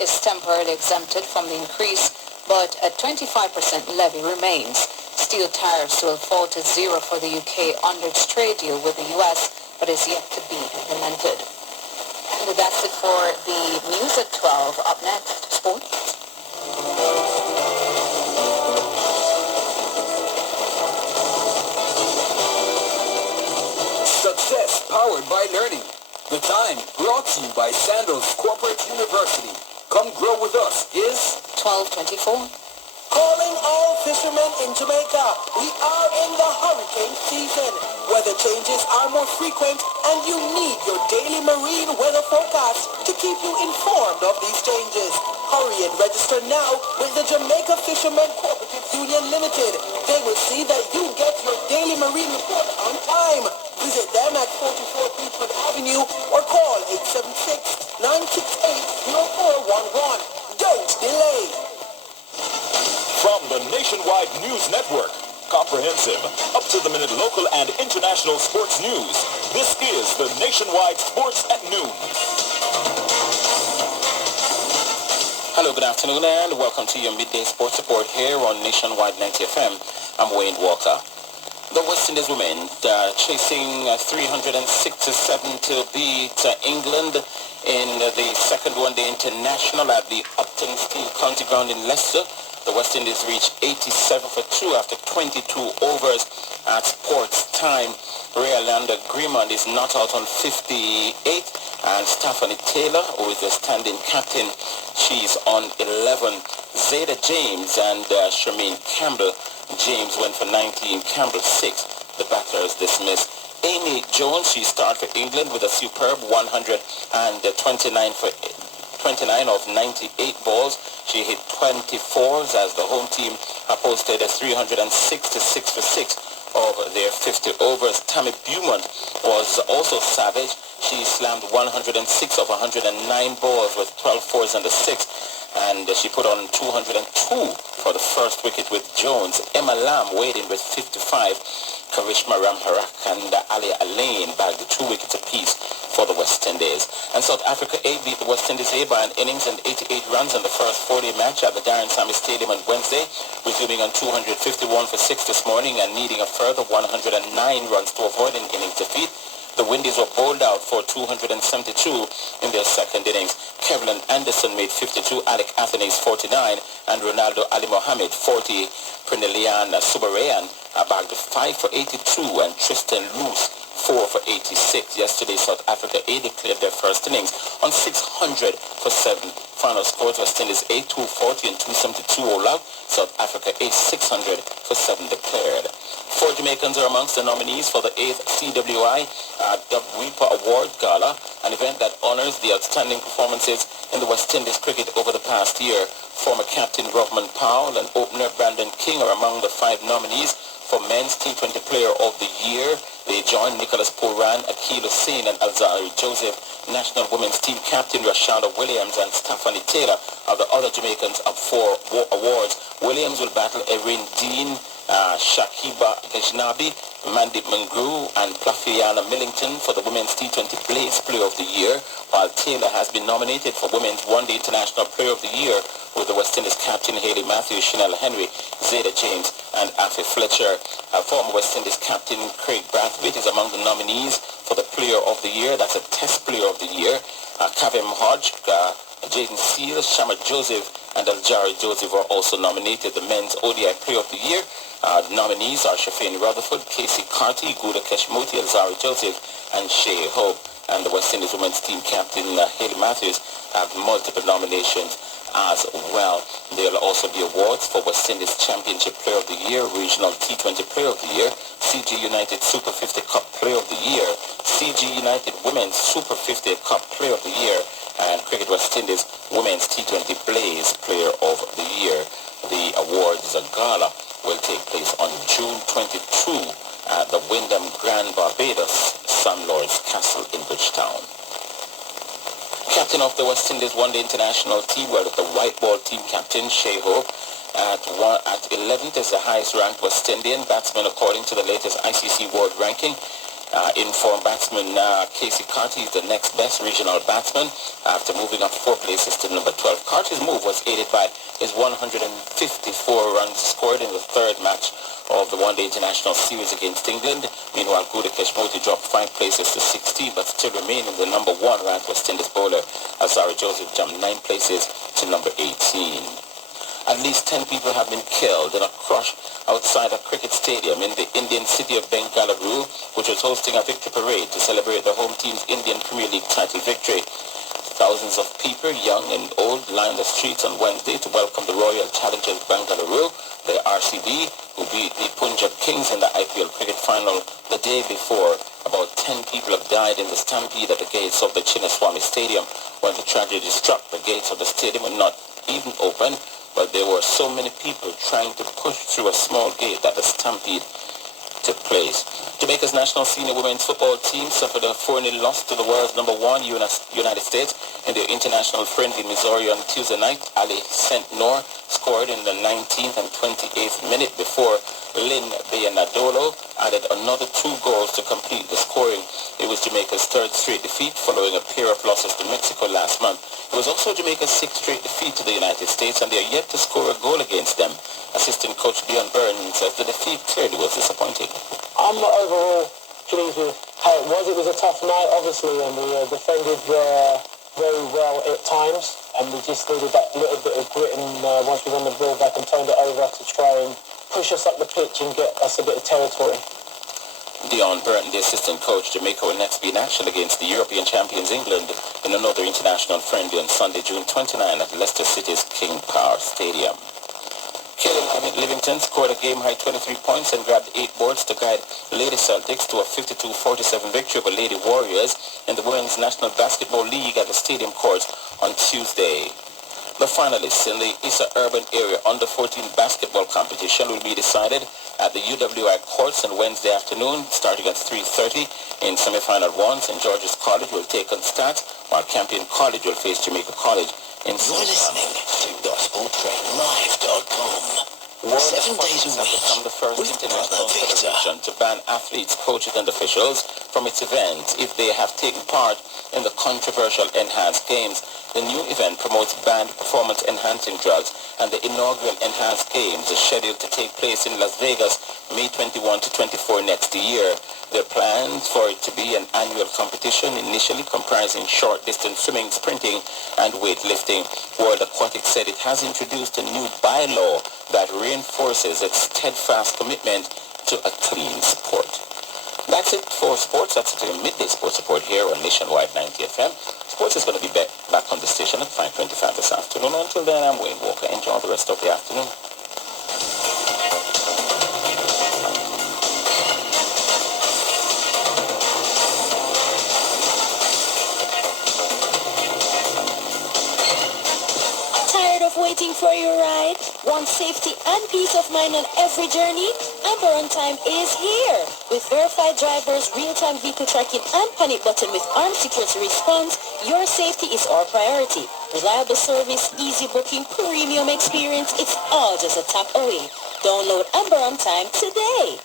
is temporarily exempted from the increase, but a 25% levy remains. Steel tariffs will fall to zero for the UK under its trade deal with the US, but is yet to be implemented. And that's it for the news at 12. Up next, sports. Success powered by learning. The time brought to you by Sandals Corporate University. Come grow with us is 12:24. Calling all fishermen in Jamaica. We are in the hurricane season. Weather changes are more frequent and you need your daily marine weather forecast to keep you informed of these changes. Hurry and register now with the Jamaica Fishermen Cooperative Union Limited. They will see that you get your daily marine report on time. Visit them at 44 Beechwood Avenue or call 876-968-0411. Don't delay. From the Nationwide News Network, comprehensive, up-to-the-minute local and international sports news, this is the Nationwide Sports at Noon. Hello, good afternoon, and welcome to your midday sports report here on Nationwide 90 FM. I'm Wayne Walker. The West Indies women chasing 367 to beat England in the second one-day international at the Upton Steel County Ground in Leicester. The West Indies reached 87 for 2 after 22 overs at sports time. Rayalanda Grimond is not out on 58, and Stephanie Taylor, who is the standing captain, she's on 11. Zeta James and Shermaine Campbell. James went for 19, Campbell 6. The batters dismissed. Amy Jones, she started for England with a superb 129 for 29 of 98 balls. She hit 24s as the home team posted a 366 for 6 of their 50 overs. Tammy Beaumont was also savage. She slammed 106 of 109 balls with 12 fours and a 6. And she put on 202 for the first wicket with Jones. Emma Lamb weighed in with 55. Karishma Ramharak and Ali Alain bagged 2 wickets apiece for the West Indies. And South Africa A beat the West Indies A by an innings and 88 runs in the first 4-day match at the Darren Sammy Stadium on Wednesday, resuming on 251 for 6 this morning and needing a further 109 runs to avoid an innings defeat. The Windies were bowled out for 272 in their second innings. Kevlin Anderson made 52, Alec Athanaze 49, and Ronaldo Ali Mohammed 40. Prinilian Subarayan bagged 5 for 82, and Tristan Luce 4 for 86. Yesterday, South Africa A declared their first innings on 600 for 7. Final scores: West Indies A 240 and 272 all out. South Africa A 600 for 7 declared. 4 Jamaicans are amongst the nominees for the 8th CWI Weeper Award Gala, an event that honors the outstanding performances in the West Indies cricket over the past year. Former captain Robman Powell and opener Brandon King are among the 5 nominees for Men's T20 Player of the Year. They join Nicholas Pooran, Akil Hussain, and Alzari Joseph. National Women's Team Captain Rashada Williams and Stephanie Taylor are the other Jamaicans up for awards. Williams will battle Erin Dean, Shakiba Gejnabi, Mandip Mangru, and Plafiana Millington for the Women's T20 Blaze Player of the Year, while Taylor has been nominated for Women's One-Day International Player of the Year with the West Indies captain Hayley Matthews, Chanel Henry, Zeta James, and Afi Fletcher. Former West Indies captain Craig Brathwaite is among the nominees for the Player of the Year. That's a Test Player of the Year. Kavem Hodge, Jaden Seal, Shama Joseph, and Aljari Joseph are also nominated. The Men's ODI Player of the Year nominees are Shafini Rutherford, Casey Carty, Gouda Keshmoti, Alzari Joseph, and Shea Hope. And the West Indies Women's Team Captain Hayley Matthews have multiple nominations as well. There will also be awards for West Indies Championship Player of the Year, Regional T20 Player of the Year, CG United Super 50 Cup Player of the Year, CG United Women's Super 50 Cup Player of the Year, and Cricket West Indies Women's T20 Blaze Player of the Year. The awards gala will take place on June 22 at the Wyndham Grand Barbados Sun Lords Castle in Bridgetown. Captain of the West Indies One-Day International team, well, the white ball team captain, Shea Hope, at 11th is the highest ranked West Indian batsman according to the latest ICC World Ranking. Informed batsman Casey Carty is the next best regional batsman after moving up 4 places to number 12. Carty's move was aided by his 154 runs scored in the third match of the one-day international series against England. Meanwhile, Gudakesh Moti dropped 5 places to 16, but still remaining the number 1 ranked West Indies bowler. Azari Joseph jumped 9 places to number 18. At least 10 people have been killed in a crush outside a cricket stadium in the Indian city of Bengaluru, which was hosting a victory parade to celebrate the home team's Indian Premier League title victory. Thousands of people, young and old, lined the streets on Wednesday to welcome the Royal Challengers Bengaluru, the RCB, who beat the Punjab Kings in the IPL cricket final the day before. About 10 people have died in the stampede at the gates of the Chinnaswamy Stadium. When the tragedy struck, the gates of the stadium were not even open, but there were so many people trying to push through a small gate that the stampede took place. Jamaica's national senior women's football team suffered a 4-0 loss to the world's number 1 United States in their international friendly in Missouri on Tuesday night. Ali St. Noor scored in the 19th and 28th minute before Lynn Beyanadolo added another 2 goals to complete the scoring. It was Jamaica's 3rd straight defeat following a pair of losses to Mexico last month. It was also Jamaica's 6th straight defeat to the United States, and they are yet to score a goal against them. Assistant coach Dion Byrne says the defeat clearly was disappointing. I'm not overall pleased with how it was. It was a tough night, obviously, and we defended very well at times, and we just needed that little bit of grit, and once we won the ball back and turned it over to try and push us up the pitch and get us a bit of territory. Dion Burton, the assistant coach, Jamaica will next be in action against the European champions England in another international friendly on Sunday, June 29 at Leicester City's King Power Stadium. Kaylin Livington scored a game-high 23 points and grabbed 8 boards to guide Lady Celtics to a 52-47 victory over Lady Warriors in the Women's National Basketball League at the Stadium Courts on Tuesday. The finalists in the Issa Urban Area Under-14 basketball competition will be decided at the UWI courts on Wednesday afternoon, starting at 3:30 in semifinal 1. St. George's College will take on Stats, while Campion College will face Jamaica College in You're listening to GospelTrainLive.com. 7 days a week become the first with international Brother Victor. federation to ban athletes, coaches and officials from its events if they have taken part in the controversial Enhanced Games. The new event promotes banned performance-enhancing drugs, and the inaugural Enhanced Games is scheduled to take place in Las Vegas, May 21 to 24 next year. There are plans for it to be an annual competition, initially comprising short-distance swimming, sprinting, and weightlifting. World Aquatics said it has introduced a new bylaw that reinforces its steadfast commitment to a clean sport. That's it for sports. That's it for midday sports support here on Nationwide 90 FM. Sports is going to be back on the station at 5:25 this afternoon. Until then, I'm Wayne Walker. Enjoy the rest of the afternoon. Waiting for your ride? Want safety and peace of mind on every journey? Amber on Time is here. With verified drivers, real-time vehicle tracking and panic button with armed security response, your safety is our priority. Reliable service, easy booking, premium experience, it's all just a tap away. Download Amber on Time today.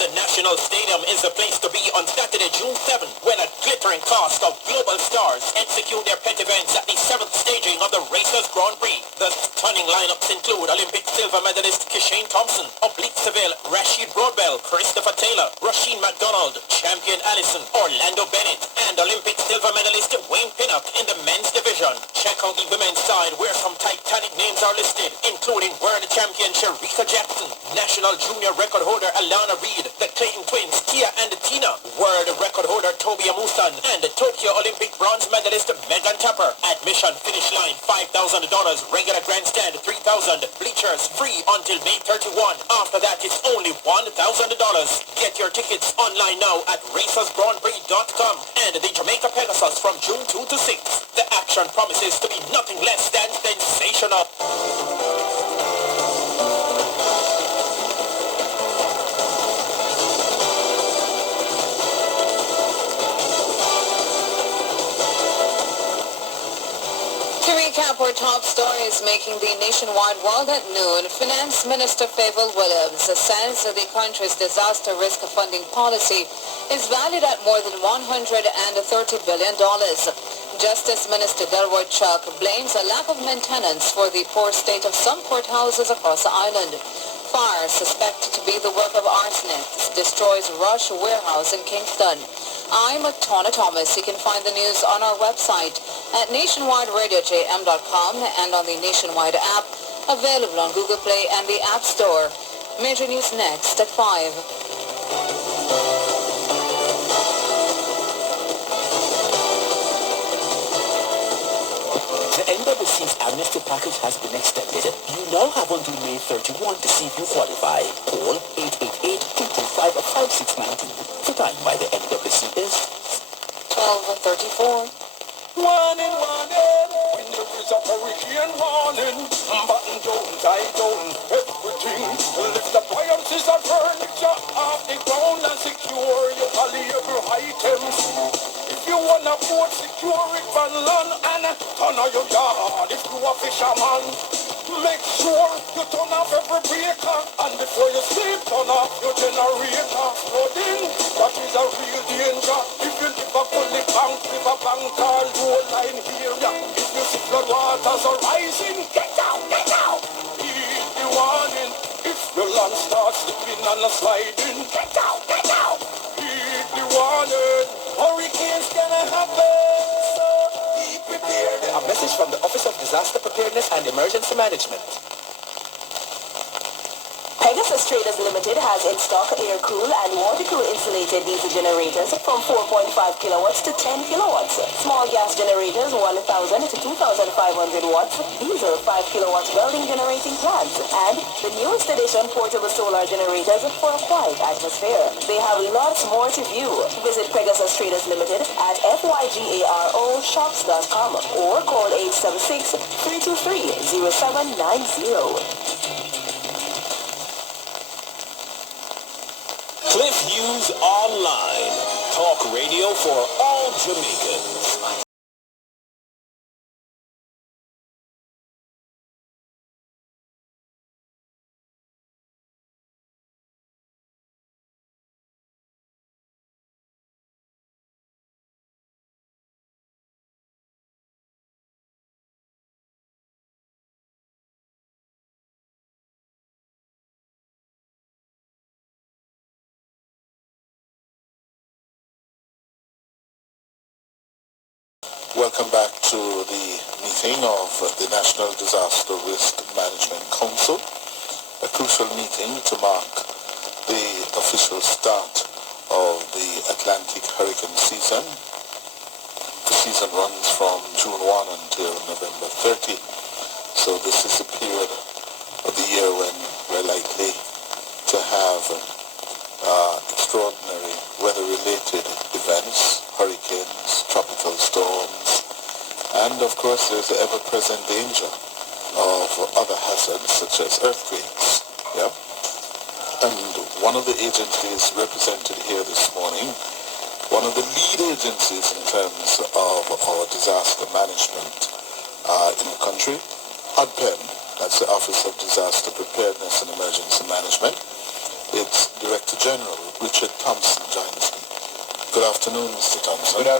The National Stadium is the place to be on Saturday, June 7, when a glittering cast of global stars execute their pet events at the 7th staging of the Racers Grand Prix. The stunning lineups include Olympic silver medalist Kishane Thompson, Oblique Seville, Rashid Broadbell, Christopher Taylor, Rasheen McDonald, champion Allison, Orlando Bennett, and Olympic silver medalist Wayne Pinnock in the men's division. Check out the women's side where some titanic names are listed, including world champion Sharika Jackson, national junior record holder Alana Reed, the Clayton twins Tia and Tina, world record holder Toby Amusan, and Tokyo Olympic bronze medalist Megan Tapper. Admission finish line $5,000, regular grandstand $3,000, bleachers free until May 31. After that it's only $1,000. Get your tickets online now at racersgrandprix.com and the Jamaica Pegasus from June 2 to 6. The action promises to be nothing less than sensational. To recap our time Top stories making the nationwide world at noon. Finance Minister Favour Williams says that the country's disaster risk funding policy is valued at more than $130 billion. Justice Minister Delroy Chuck blames a lack of maintenance for the poor state of some courthouses across the island. Fire suspected to be the work of arsonists destroys Rush warehouse in Kingston. I'm Tona Thomas. You can find the news on our website at nationwideradiojm.com and on the Nationwide app, available on Google Play and the App Store. Major news next at 5. The NWC's amnesty package has been extended. You now have until May 31 to see if you qualify. Call 888-225-5692. The time by the NWC is 12:34. Warning, when there is a hurricane warning, button down, tie down, everything. Lift up appliances and furniture off the ground and secure your valuable items. If you wanna boat, secure it from land and turn on your yard if you a fisherman. Make sure you turn off every breaker, and before you sleep, turn off your generator. Flooding, that is a real danger. If you live a fully bank, live a bank or low line area. If you see flood waters are rising, get out, get out. Heed the warning. If your land starts slipping and sliding, get out, get out. Heed the warning. Hurricanes gonna happen, so be prepared. A message from the Office of Disaster Preparedness and Emergency Management. Pegasus Traders Limited has in stock air-cooled and water-cooled insulated diesel generators from 4.5 kilowatts to 10 kilowatts. Small gas generators 1,000 to 2,500 watts. Diesel 5 kilowatt welding generating plants. And the newest edition portable solar generators for a quiet atmosphere. They have lots more to view. Visit Pegasus Traders Limited at FYGAROshops.com or call 876-323-0790. Cliff Hughes Online. Talk radio for all Jamaicans. Welcome back to the meeting of the National Disaster Risk Management Council, a crucial meeting to mark the official start of the Atlantic hurricane season. The season runs from June 1 until November 30, so this is a period of the year when we're likely to have extraordinary weather-related events, hurricanes, tropical storms, and of course there's the ever-present danger of other hazards such as earthquakes. Yeah? And one of the agencies represented here this morning, one of the lead agencies in terms of our disaster management in the country, ODPEM, that's the Office of Disaster Preparedness and Emergency Management. Its Director General, Richard Thompson, joins me. Good afternoon, Mr. Thompson.